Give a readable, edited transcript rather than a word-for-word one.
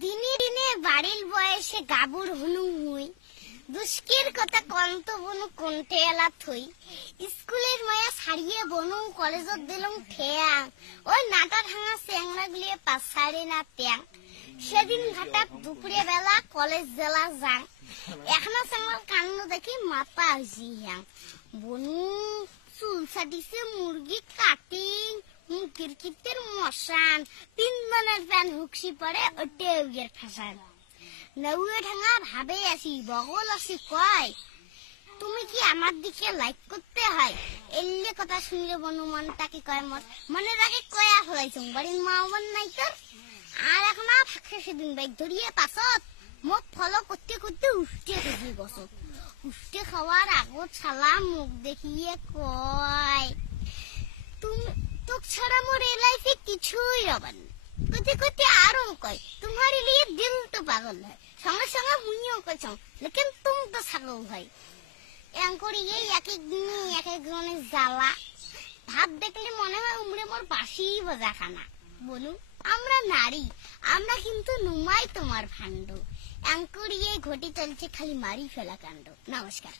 দিনে দিনে বাড়ির বয়সে গাবুর হনু মুই দুষ্কের কথা কন্ত বনু কোনটে এলা থই স্কুলের মায়া ছাড়িয়ে বনু কলেজত দিলং ঠেয়াং ওই নাটা ভাঙা চেংরা গুলিয়ে পাছারে না ট্যাং সেদিন ঘাটাত দুপুরে বেলা কলেজ জেলা যাং এখনো চেংরার কান্ড দেখি মাথা আসিয়াং বনু চুল ছাটিছে মুরগি কাটিং মুখের কিতের মশান তিনজনের প্যান হুকসি পড়ে ওটে উগের ফাঁসান নৌয়ে ঢাঙা ভাবে আসি বগল আসি কয় তুমি কি আমার দিকে লাইক করতে হয় এলে কথা শুনলে বনু মনটাকে কয় মত মনে রাখে কয়া হলাইছ বাড়ির মা বোন নাই তোর আর এখন ফাঁকে সেদিন বাইক ধরিয়ে পাছত মুখ ফলো করতে করতে উঠতে গেছি বসত উঠতে খাওয়ার আগত শালা মুখ দেখিয়ে কয় তুমি তোক ছাড়া মোর এ লাইফে কিছুই রবান কইতে কইতে আরো কয় তোমার লিয়ে দিল তো পাগল হয় সঙ্গে সঙ্গে মুইও কইছং লেকিন তুম তো ছাগল হয় এঙ্করি এই এক এক দিনে এক এক জনের জ্বালা ভাব দেখলে মনে হয় উমরে মোর বাসি বাজা খানা বলু আমরা নারী আমরা কিন্তু নুমাই তোমার ভান্ড এঙ্করি এই ঘটি চলছে খালি মারি ফেলা কাণ্ড নমস্কার।